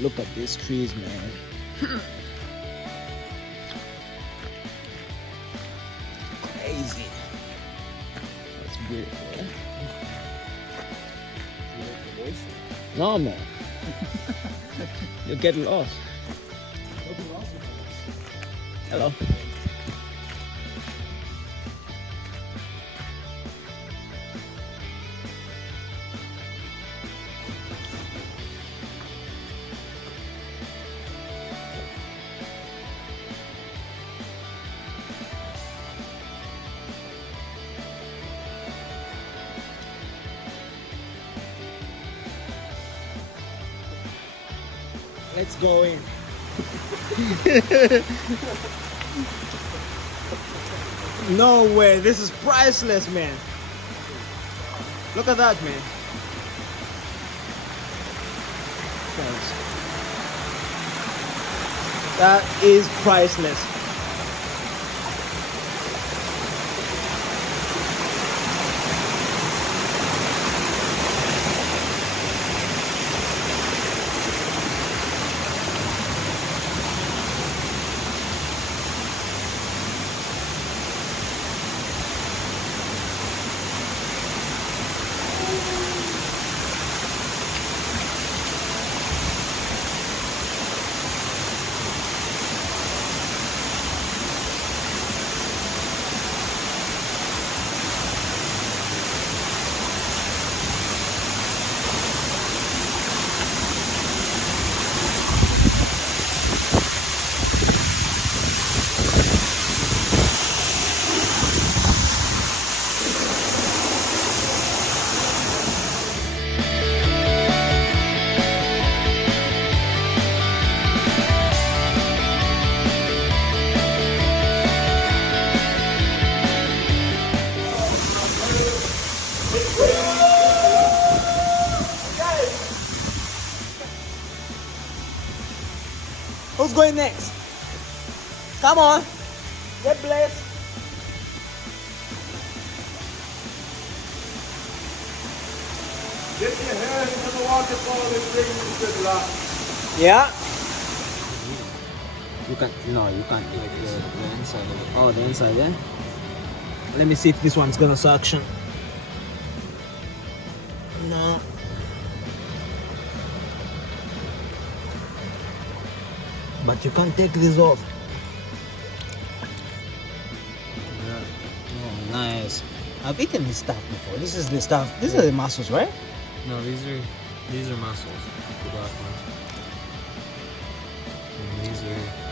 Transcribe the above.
Look at these trees, man. Crazy. That's beautiful. No, man. You'll get lost. Hello. Let's go in. No way, this is priceless, man. Look at that, man. Thanks. That is priceless. Who's going next? Come on. Get blessed. Get your hand into the waterfall and bring me good luck. Yeah. You can't do it the inside of it. Oh, the inside, yeah? Let me see if this one's gonna suction. No. But you can't take this off. Yeah. Oh, nice. I've eaten this stuff before. This is the stuff. These are the mussels, right? No, these are mussels. The black ones. And these are